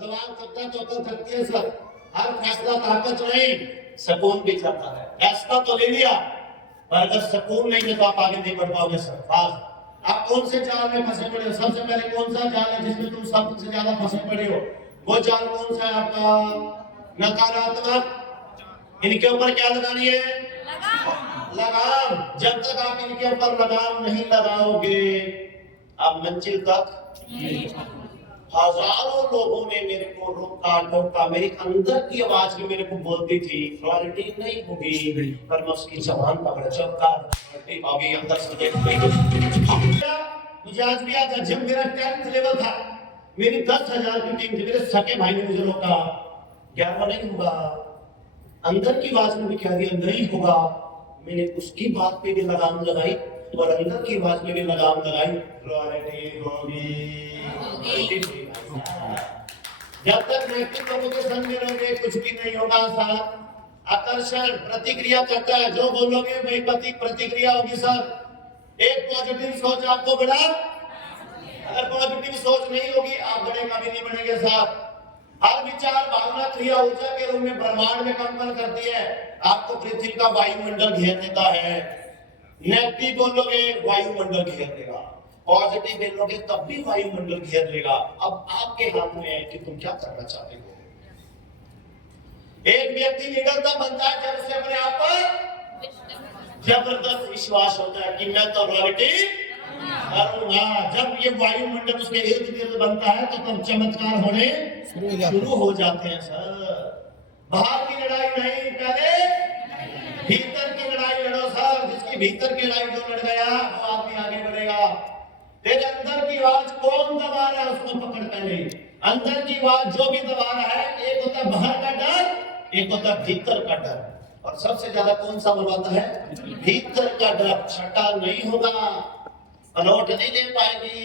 दिमाग थकता तो अकल थकती है सर। हर फैसला ताकत नहीं, सुकून भी चाहता है। फैसला तो ले लिया, पर अगर सुकून नहीं है तो आप आगे नहीं बढ़ पाओगे सर। आप कौन से जाल में फंसे पड़े हो? सबसे पहले कौन सा जाल है जिसमें तुम सबसे ज्यादा फंसे पड़े हो? वो जाल कौन सा है आपका? नकारात्मक। इनके ऊपर क्या लगानी है? लगाम। जब तक आप इनके ऊपर लगाम नहीं लगाओगे आप मंजिल तक। हजारों लोगों ने मेरे को रोका टोका, मेरी अंदर की आवाज भी मेरे को बोलती थी क्वालिटी नहीं होगी, पर मैं उसकी जबान पकड़ चुका। अभी अंदर से मुझे आज भी याद है जब मेरा 10th लेवल था, मेरी 10,000 की टीम थी, मेरे सके भाई ने मुझे रोका, क्या वो नहीं होगा? अंदर की आवाज में भी कह दिया नहीं होगा। मैंने उसकी बात पे भी लगाम लगाई और अंदर की आवाज में भी लगाम लगाई, रॉयल्टी होगी। जब तक नेगेटिव लोगों के संग में रहोगे कुछ भी नहीं होगा साहब। आकर्षण प्रतिक्रिया करता है, जो बोलोगे वही प्रतिक्रिया होगी सर। एक पॉजिटिव सोच आपको बढ़ा, अगर पॉजिटिव सोच नहीं होगी आप बड़े कभी नहीं बनेंगे साहब। हर विचार भावना क्रिया ऊर्जा के रूप में ब्रह्मांड में कंपन करती है। आपको पृथ्वी का वायुमंडल घेर लेता है। नेगेटिव बोलोगे वायुमंडल घेर लेगा, पॉजिटिव बोलोगे तब भी वायुमंडल घेर लेगा। अब आपके हाथ में है कि तुम क्या करना चाहते हो। एक व्यक्ति लीडर तब बनता है जब उसे अपने आप पर जबरदस्त विश्वास होता है कि मैं तो रॉयल्टी करूंगा। जब ये वायुमंडल उसके इर्द गिर्द बनता है तो तब चमत्कार होने शुरू हो जाते हैं सर। बाहर की लड़ाई नहीं, पहले भीतर की लड़ाई लड़ो सर। जिसकी भीतर की लड़ाई जो लड़ गया वो आदमी आगे बढ़ेगा। तेरे अंदर की आवाज कौन दबा रहा है उसको पकड़ पहले। अंदर की आवाज जो भी दबा रहा है, एक होता है बाहर का डर, एक होता है भीतर का डर। और सबसे ज्यादा कौन सा बुलवाता है? भीतर का डर। छटा नहीं होगा, पलौट नहीं दे पाएगी,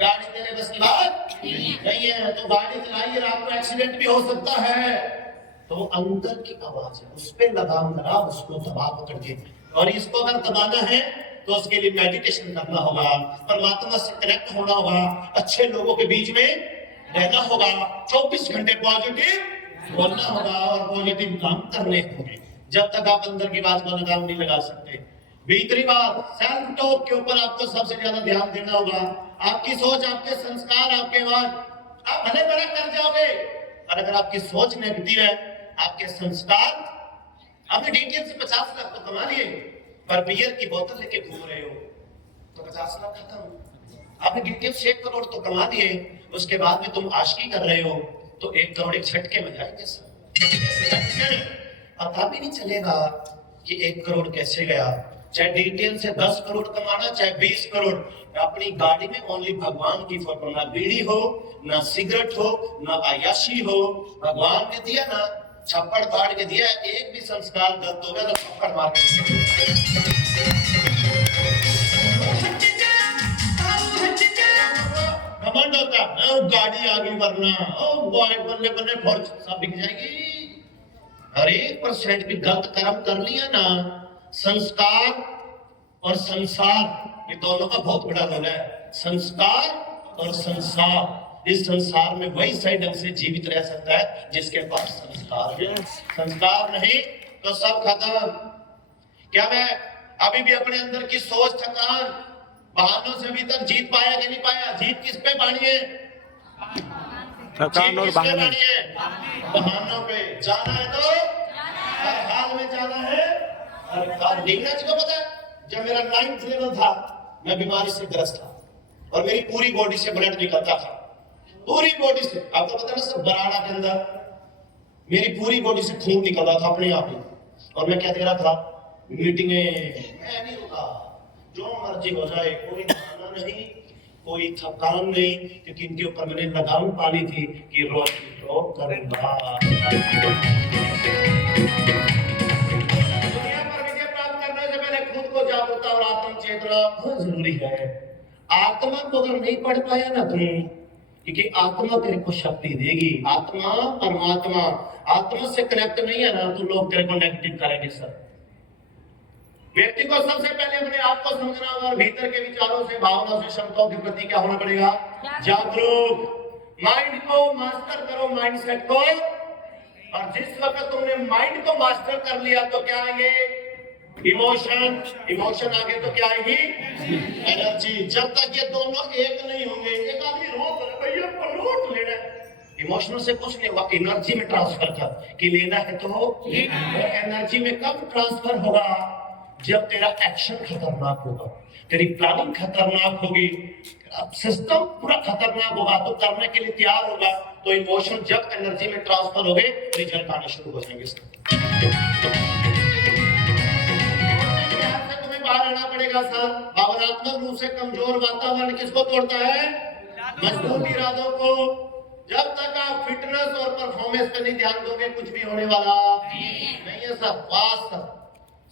गाड़ी तेरे बस की बात नहीं है। तो गाड़ी चलाइए, आपको एक्सीडेंट भी हो सकता है। तो अंदर की आवाज है, उस पे लगाम लगा, उसको दबा पकड़ के। और इसको अगर दबाना है तो उसके लिए मेडिटेशन करना होगा, परमात्मा से कनेक्ट होना होगा, अच्छे लोगों के बीच में रहना होगा, 24 घंटे पॉजिटिव बोलना होगा और पॉजिटिव काम करने होंगे। जब तक आप अंदर की बात को लगाम नहीं लगा सकते। भीतरी बात, सेल्फ टॉक के ऊपर आपको सबसे ज्यादा ध्यान देना होगा। आपकी सोच, आपके संस्कार, आपके बाद आप भले बड़ा कर जाओगे, और अगर आपकी सोच नेगेटिव है, आपके संस्कार, आपने डीटीएल से 50 लाख तो कमा लिए, पर बियर की बोतल लेके घूम रहे हो तो 50 लाख खत्म। आपने डीटीएल से 1 करोड़ तो कमा लिए, उसके बाद में तुम आशिकी कर रहे हो तो 1 करोड़ एक झटके में जाएंगे सर। पता भी नहीं चलेगा कि 1 करोड़ कैसे गया। चाहे डिटेल से 10 करोड़ कमाना, चाहे 20 करोड़, अपनी गाड़ी में ओनली भगवान की फोटो, ना बीड़ी हो, ना सिगरेट हो, ना अयाशी हो। भगवान ने दिया ना, छप्पड़ फाड़ के दिया। एक भी संस्कार गलत हो गया तो छप्पड़ मार के घमंड होता है, गाड़ी आगे बढ़ना, ओ बल्ले बल्ले फौज सब बिक जाएगी। हर 1% भी गलत कर्म कर लिया ना, संस्कार और संसार, ये दोनों का बहुत बड़ा रोल है। संस्कार और संसार, इस संसार में वही सही ढंग से जीवित रह सकता है जिसके पास संस्कार है। संस्कार नहीं तो सब खत्म। क्या मैं अभी भी अपने अंदर की सोच, थकान, बहानों से अभी तक जीत पाया कि नहीं पाया? जीत किस पे पानी है? थकान और बहाने। बहानों पे जाना है तो हर हाल में जाना है। देखना जी को पता है, जब मेरा 9th लेवल था, मैं बीमारी से ग्रस्त था और मेरी पूरी बॉडी से ब्लड निकलता था, पूरी बॉडी से। आपको पता है ना सर, बराड़ा के अंदर मेरी पूरी बॉडी से खून निकल रहा था अपने आप ही। और मैं क्या दे रहा था? मीटिंगें। मैं नहीं रुका, जो मर्जी हो जाए, कोई बहाना नहीं, कोई थकान नहीं, क्योंकि इनके ऊपर मैंने लगाम पाली थी कि रोज तो करेगा। दुनिया पर विजय प्राप्त करने से पहले खुद को जागरूकता और आत्म चेतना बहुत जरूरी है। आत्मा को अगर नहीं पढ़ पाया ना तुम, क्योंकि आत्मा तेरे को शक्ति देगी। आत्मा परमात्मा, आत्मा से कनेक्ट नहीं है ना तो लोग तेरे को नेगेटिव करेंगे सर। व्यक्ति को सबसे पहले अपने आप को समझना होगा और भीतर के विचारों से, भावनाओं से, क्षमताओं के प्रति क्या होना पड़ेगा? जागरूक। माइंड को मास्टर करो, माइंडसेट को। और जिस वक्त तुमने माइंड को मास्टर कर लिया तो क्या आएंगे? इमोशन। इमोशन आगे तो क्या आएगी? एनर्जी। जब तक ये दोनों एक नहीं होंगे, एक आदमी रोक रहा है, भैया पलट लेना है, इमोशनल से कुछ नहीं होगा, एनर्जी में ट्रांसफर कर कि लेना है तो वो एनर्जी में कब ट्रांसफर होगा? जब तेरा एक्शन खतरनाक होगा, तेरी प्लानिंग खतरनाक होगी, सिस्टम पूरा खतरनाक होगा, तो करने के लिए तैयार होगा। तो इमोशन जब एनर्जी में ट्रांसफर हो गए, रिजल्ट आने शुरू हो जाएंगे। तुम्हें बाहर आना पड़ेगा सर। भावनात्मक रूप से कमजोर वातावरण किसको तोड़ता है? मजबूत इरादों को। जब तक आप फिटनेस और परफॉर्मेंस पे नहीं ध्यान दोगे, कुछ भी होने वाला नहीं है सर। पास सर,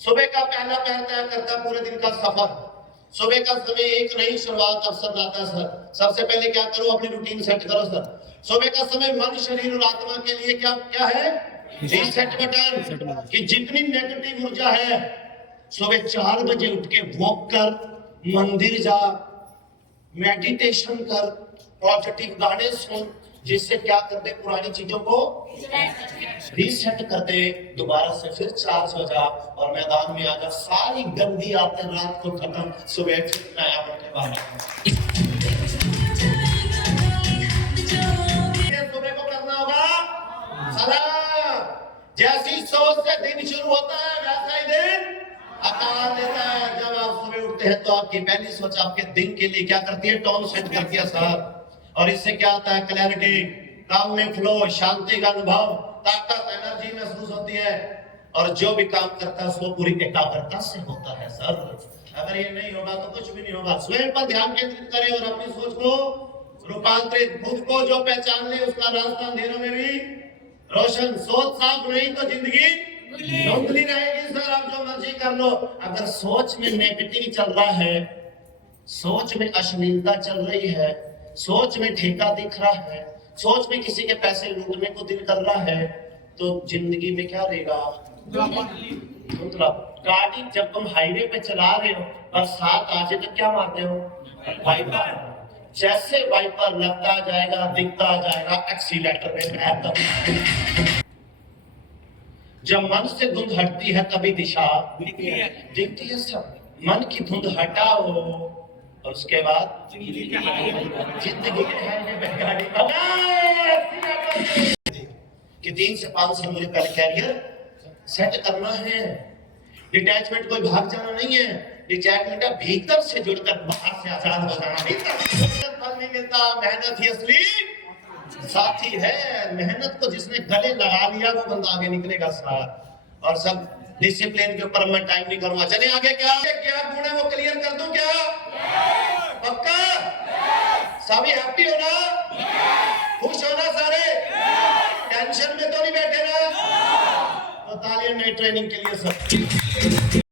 सुबह का पहला पहर तय करता है पूरे दिन का सफर। सुबह का समय एक नई शुरुआत अवसर लाता है सर। सबसे पहले क्या करो? अपनी रूटीन सेट करो सर। सुबह का समय मन, शरीर और आत्मा के लिए क्या क्या है? Reset button. कि जितनी नेगेटिव ऊर्जा है, सुबह 4 बजे उठ के वॉक कर, मंदिर जा, मेडिटेशन कर, पॉजिटिव गाने सुन, जिससे क्या करते? पुरानी चीजों को रीसेट करते, दोबारा से फिर चार्ज हो जा और मैदान में आकर सारी गंदी आदतें रात को खत्म, सुबह फिर नया बनने वाला। सुबह को करना होगा सलाम। जैसी सोच से दिन शुरू होता है, वैसा ही दिन आकार देता है। जब आप सुबह उठते हैं तो आपकी पहली सोच आपके दिन के लिए क्या करती है? टोन सेट करती है सर। और इससे क्या होता है? क्लैरिटी, काम में फ्लो, शांति का अनुभव, ताकत, एनर्जी महसूस होती है। और जो भी काम करता है उसको पूरी एकाग्रता से होता है सर। अगर ये नहीं होगा तो कुछ भी नहीं होगा। स्वयं पर ध्यान केंद्रित करें और अपनी सोच को रूपांतरित, खुद को जो पहचान ले उसका रास्ता अंधेरों में भी रोशन। सोच साफ नहीं तो जिंदगी धुंधली रहेगी सर। आप जो मर्जी कर लो, अगर सोच में नेगेटिव चल रहा है, सोच में अश्लीलता चल रही है, सोच में ठेका दिख रहा है, सोच में किसी के पैसे लूटने को दिल कर रहा है, तो जिंदगी में क्या रहेगा? गाड़ी जब तुम हाईवे पे चला रहे हो, बरसात आ जाए तो क्या मारते हो? वाइपर। जैसे वाइपर लगता जाएगा, दिखता जाएगा, एक्सीलेटर में पैर दबाओ। जब मन से धुंध हटती है तभी दिशा दिखती है सब। मन की धुंध हटाओ और उसके बाद जिंदगी कि 3 से 5 साल मुझे पहले कैरियर सेट करना है। डिटैचमेंट कोई भाग जाना नहीं है, डिटैचमेंट भीतर से जुड़कर बाहर से आजाद हो जाना। भीतर फल नहीं मिलता, मेहनत ही असली साथी है। मेहनत को जिसने गले लगा लिया वो बंदा आगे निकलेगा साथ। और सब डिसिप्लिन के ऊपर मैं टाइम नहीं करूंगा। चले आगे। क्या गुण है वो क्लियर कर दूं क्या? पक्का? सभी हैप्पी हो ना? खुश हो ना सारे? टेंशन में तो नहीं बैठे ना? तो तालियां नई ट्रेनिंग के लिए सब।